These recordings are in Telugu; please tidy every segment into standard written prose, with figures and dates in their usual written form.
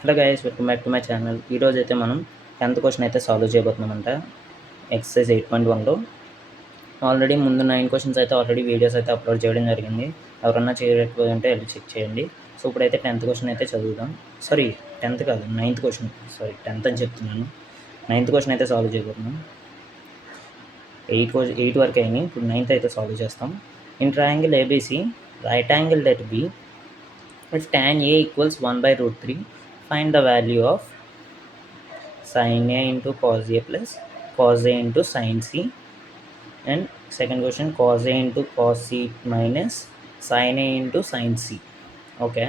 Hello guys, welcome back to my channel. ఈరోజు అయితే మనం 10th క్వశ్చన్ అయితే సాల్వ్ చేయబోతున్నామంట. ఎక్సర్సైజ్ 8.1లో ఆల్రెడీ ముందు 9 క్వశ్చన్స్ అయితే ఆల్రెడీ వీడియోస్ అయితే అప్లోడ్ చేయడం జరిగింది. ఎవరన్నా చేయలేకపోతే వెళ్ళి చెక్ చేయండి. సో ఇప్పుడైతే 10th క్వశ్చన్ అయితే చదువుదాం. 10th కాదు, 9th క్వశ్చన్. 10th అని చెప్తున్నాను. 9th క్వశ్చన్ అయితే సాల్వ్ చేయబోతున్నాం. 8 వరకు అయినాయి. ఇప్పుడు 9th అయితే సాల్వ్ చేస్తాం. In triangle ABC, right angle let B, if tan A equals 1/√3, find the value of sin A into cos A plus cos A into sin C. And second question, cos A into cos C minus sin A into sin C. Okay,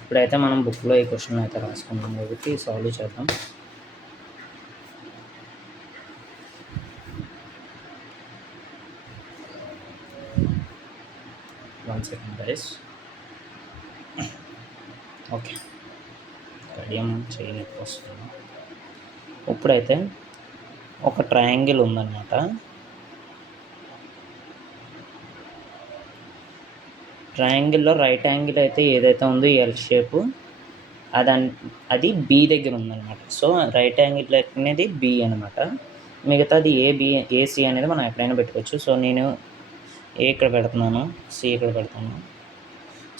ఇప్పుడైతే మనం బుక్లో ఈ క్వశ్చన్ అయితే రాసుకున్నాం కాబట్టి సాల్వ్ చేద్దాం. One second guys. Okay, Kadiyam చేయలేక వస్తుంది. ఇప్పుడైతే ఒక ట్రయాంగిల్ ఉందన్నమాట. ట్రయాంగిల్లో రైట్ యాంగిల్ అయితే ఏదైతే ఉందో ఎల్ షేపు అది బి దగ్గర ఉందన్నమాట. సో రైట్ యాంగిల్ అనేది బి అనమాట. మిగతాది ఏసి అనేది మనం ఎక్కడైనా పెట్టుకోవచ్చు. సో నేను ఏ ఇక్కడ పెడుతున్నాను, సి ఇక్కడ పెడతాను.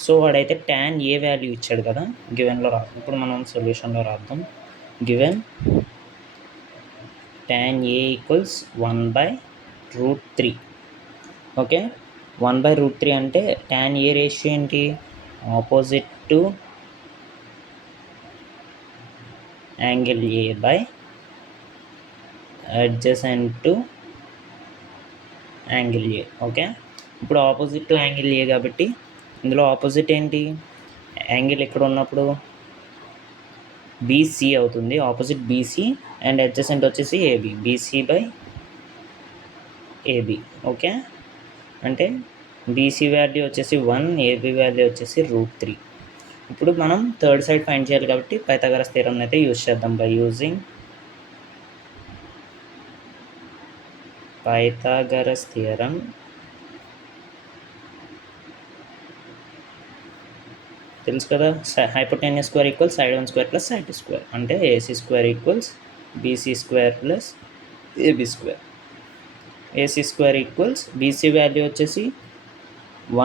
సో వాడైతే tan ఏ వాల్యూ ఇచ్చాడు కదా గివెన్లో ఇప్పుడు మనం సొల్యూషన్లో రాద్దాం. Given tan A equals 1/√3. Okay, 1/√3 అంటే tan ఏ రేషియో ఏంటి? Opposite to angle A by adjacent to angle A. Okay, ఇప్పుడు ఆపోజిట్ టు యాంగిల్ ఏ కాబట్టి ఇందులో ఆపోజిట్ ఏంటి? యాంగిల్ ఇక్కడ ఉన్నప్పుడు బీసీ అవుతుంది, ఆపోజిట్ బీసీ. అండ్ అడ్జసెంట్ వచ్చేసి AB, BC by AB. Okay, అంటే బీసీ వాల్యూ వచ్చేసి 1, ఏబి వాల్యూ వచ్చేసి √3. ఇప్పుడు మనం థర్డ్ సైడ్ ఫైండ్ చేయాలి కాబట్టి పైథాగరస్ థియరం అయితే యూజ్ చేద్దాం. బై యూజింగ్ పైథాగరస్ థియరం, తెలుసు కదా, hypotenuse square equals side 1 square plus side 2 square. అంటే AC square equals BC square plus AB square. AC square equals BC value వచ్చేసి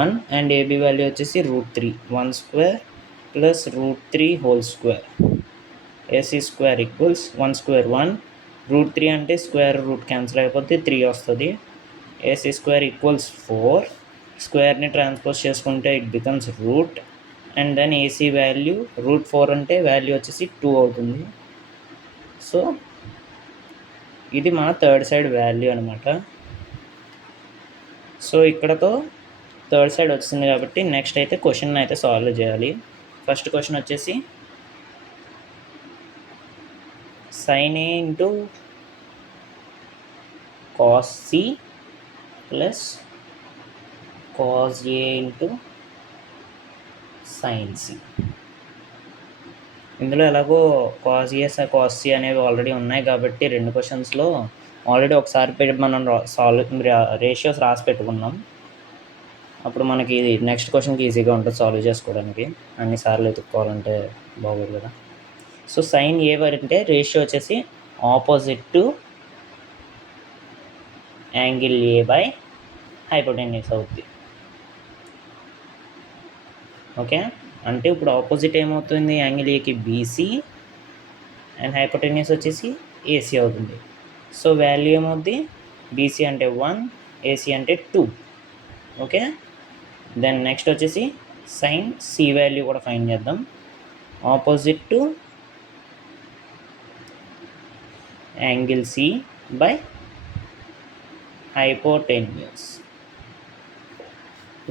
1 అండ్ ఏబి వాల్యూ వచ్చేసి √3. 1 square plus √3 whole square. AC square equals 1 square 1, √3 అంటే స్క్వేర్ రూట్ క్యాన్సిల్ అయిపోతే 3 వస్తుంది. AC square equals 4. స్క్వేర్ని ట్రాన్స్పోజ్ చేసుకుంటే it becomes root. And then AC value √4 అంటే వాల్యూ వచ్చేసి 2 అవుతుంది. సో ఇది మన థర్డ్ సైడ్ వాల్యూ అనమాట. సో ఇక్కడతో థర్డ్ సైడ్ వచ్చింది కాబట్టి నెక్స్ట్ అయితే క్వశ్చన్ అయితే సాల్వ్ చేయాలి. ఫస్ట్ క్వశ్చన్ వచ్చేసి sin A into cos C plus cos A into sin C. ఇందులో ఎలాగో cos A cos C అనేవి ఆల్రెడీ ఉన్నాయి కాబట్టి రెండు క్వశ్చన్స్లో ఆల్రెడీ ఒకసారి మనం రేషియోస్ రాసి పెట్టుకున్నాం. అప్పుడు మనకి నెక్స్ట్ క్వశ్చన్కి ఈజీగా ఉంటుంది సాల్వ్ చేసుకోవడానికి. అన్నిసార్లు ఎత్తుక్కోవాలంటే బాగోదు కదా. సో sin A అంటే రేషియో వచ్చేసి opposite to angle A by hypotenuse అవుతుంది. ఓకే, అంటే ఇప్పుడు ఆపోజిట్ ఏమవుతుంది? యాంగిల్ ఏకి బీసీ అండ్ హైపోటెన్యూస్ వచ్చేసి ఏసీ అవుతుంది. సో వాల్యూ ఏమవుద్ది? బీసీ అంటే 1, ఏసీ అంటే 2. ఓకే, దెన్ నెక్స్ట్ వచ్చేసి సైన్ సి వాల్యూ కూడా ఫైండ్ చేద్దాం. Opposite to angle C by hypotenuse.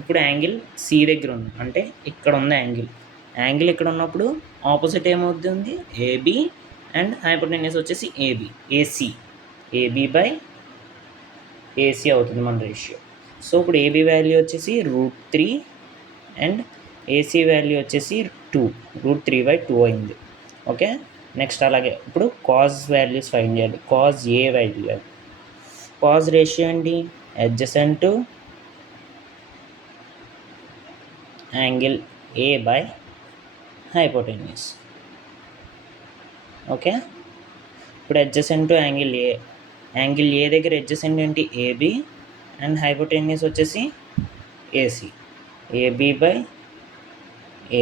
ఇప్పుడు యాంగిల్ సి దగ్గర ఉంది అంటే ఇక్కడ ఉంది యాంగిల్ ఇక్కడ ఉన్నప్పుడు ఆపోజిట్ ఏమవుతుంది? ఏబి అండ్ హైపోటెన్యూస్ వచ్చేసి ఏబి బై ఏసీ అవుతుంది మన రేషియో. సో ఇప్పుడు ఏబి వాల్యూ వచ్చేసి √3 అండ్ ఏసీ వాల్యూ వచ్చేసి 2, √3/2 అయింది. ఓకే, నెక్స్ట్ అలాగే ఇప్పుడు కాజ్ వాల్యూస్ ఫైండ్ చేయాలి. Cos A value, cos ratio ఏంటి? Adjacent to angle A by hypotenuse. Okay. ఇప్పుడు అడ్జసెంట్ టు యాంగిల్ ఏ దగ్గర అడ్జసెంట్ ఏంటి ఏబి అండ్ హైపోటెన్యూస్ వచ్చేసి AC, AB by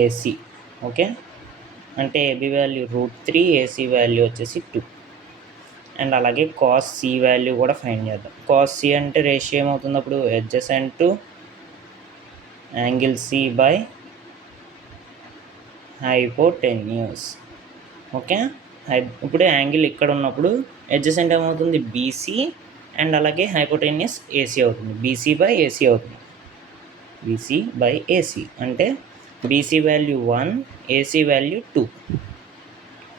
AC. Okay, అంటే ఏబి వాల్యూ √3, ఏసీ వాల్యూ వచ్చేసి 2. అండ్ అలాగే కాస్ సి వాల్యూ కూడా ఫైండ్ చేద్దాం. కాస్ సి అంటే రేషియో ఏమవుతుంది అప్పుడు adjacent to angle C by hypotenuse. Okay, ఇప్పుడు యాంగిల్ ఇక్కడ ఉన్నప్పుడు అడ్జసెంట్ ఏమవుతుంది బీసీ అండ్ అలాగే హైపోటెన్యూస్ ఏసీ అవుతుంది. బీసీ బై ఏసీ అవుతుంది. బీసీ బై ఏసీ అంటే BC value 1, AC value 2.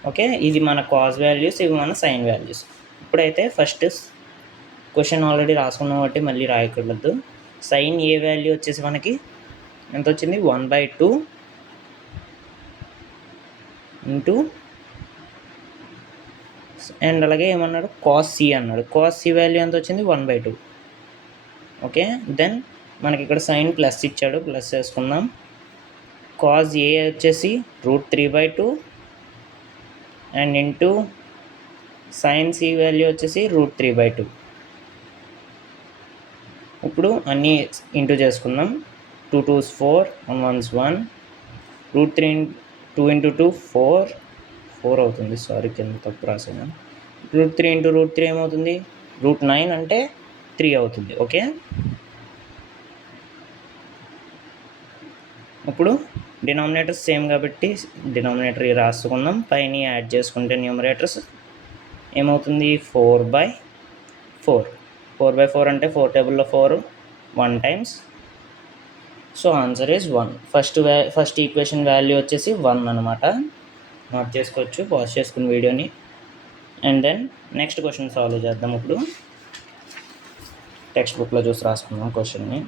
Okay, ఇది మన కాస్ వాల్యూస్, ఇవి మన సైన్ వాల్యూస్. ఇప్పుడైతే ఫస్ట్ క్వశ్చన్ ఆల్రెడీ రాసుకున్నాం కాబట్టి మళ్ళీ రాయకూడదు. సైన్ ఏ వాల్యూ వచ్చేసి మనకి ఎంత వచ్చింది 1/2 ఇంటూ అండ్ అలాగే ఏమన్నాడు కాస్ సి అన్నాడు. కాస్ సి వాల్యూ ఎంత వచ్చింది 1/2. ఓకే, దెన్ మనకి ఇక్కడ సైన్ ప్లస్ ఇచ్చాడు, ప్లస్ చేసుకుందాం. కాస్ ఏ వచ్చేసి √3/2 and into sine C value వచ్చేసి √3/2. ఇప్పుడు అన్నీ ఇంటూ చేసుకుందాం. 2 2s 4, 1 1s 1, √3 2 × 2 4 అవుతుంది. సారీ, కింద తప్పు రాసాను. √3 × √3 ఏమవుతుంది √9 అంటే 3 అవుతుంది. ఓకే, ఇప్పుడు డినామినేటర్స్ సేమ్ కాబట్టి డినామినేటర్ రాసుకుందాం. పైన యాడ్ చేసుకుంటే న్యూమరేటర్స్ ఏమవుతుంది 4/4. 4/4 అంటే 4 టేబుల్లో 4 1 times. So answer is 1. First equation value వచ్చేసి 1 అనమాట. నోట్ చేసుకోవచ్చు, పాజ్ చేసుకుని వీడియోని. And then next question solve చేద్దాం. ఇప్పుడు టెక్స్ట్ బుక్లో చూసి రాసుకుందాం క్వశ్చన్ని.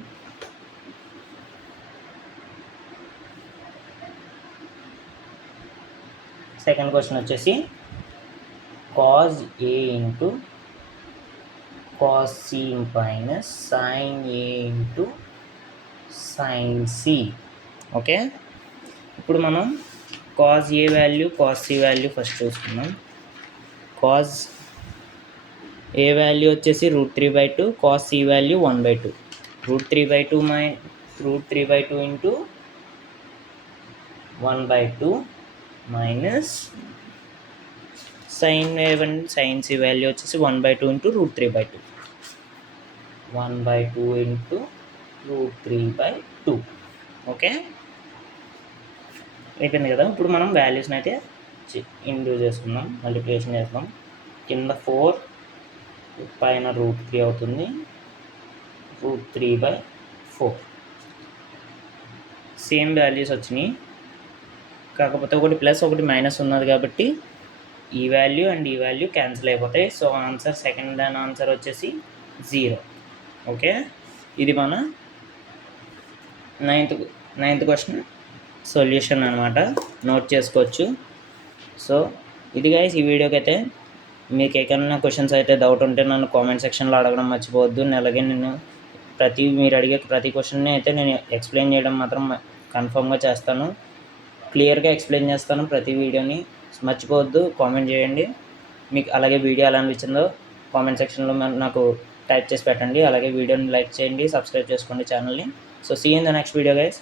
సెకండ్ క్వశ్చన్ వచ్చేసి cos A into cos C minus sine A into sine C. Okay, ఇప్పుడు మనం cos A value cos C value first చూసుకుందాం. కాజ్ ఏ వాల్యూ వచ్చేసి √3/2, cos C value 1/2. √3/2 into 1/2 minus sine sine C value వచ్చేసి 1/2 ఇంటూ √3/2. 1/2 ఇంటూ √3/2. ఓకే, అయిపోయింది కదా. ఇప్పుడు మనం వాల్యూస్ని అయితే ఇంటూ చేసుకుందాం, మల్టిప్లికేషన్ చేద్దాం. కింద 4 పైన √3 అవుతుంది. √3/4 సేమ్ వాల్యూస్ వచ్చినాయి, కాకపోతే ఒకటి ప్లస్ ఒకటి మైనస్ ఉన్నది కాబట్టి ఈ వాల్యూ అండ్ ఈ వాల్యూ క్యాన్సిల్ అయిపోతాయి. సో ఆన్సర్ సెకండ్ ఆన్సర్ వచ్చేసి 0. ఓకే, ఇది మన నైన్త్ క్వశ్చన్ సొల్యూషన్ అనమాట. నోట్ చేసుకోవచ్చు. సో ఇది గైస్ ఈ వీడియోకి అయితే మీకు ఏమైనా క్వశ్చన్స్ అయితే డౌట్ ఉంటే నన్ను కామెంట్ సెక్షన్లో అడగడం మర్చిపోవద్దు. అలాగే నేను మీరు అడిగే ప్రతి క్వశ్చన్ని అయితే నేను ఎక్స్ప్లెయిన్ చేయడం మాత్రం కన్ఫర్మ్గా చేస్తాను. క్లియర్గా ఎక్స్ప్లెయిన్ చేస్తాను ప్రతి వీడియోని. మర్చిపోవద్దు, కామెంట్ చేయండి. మీకు అలాగే వీడియో ఎలా అనిపించిందో కామెంట్ సెక్షన్లో నాకు టైప్ చేసి పెట్టండి. అలాగే వీడియోని లైక్ చేయండి, సబ్స్క్రైబ్ చేసుకోండి ఛానల్ని. So see in the next video guys.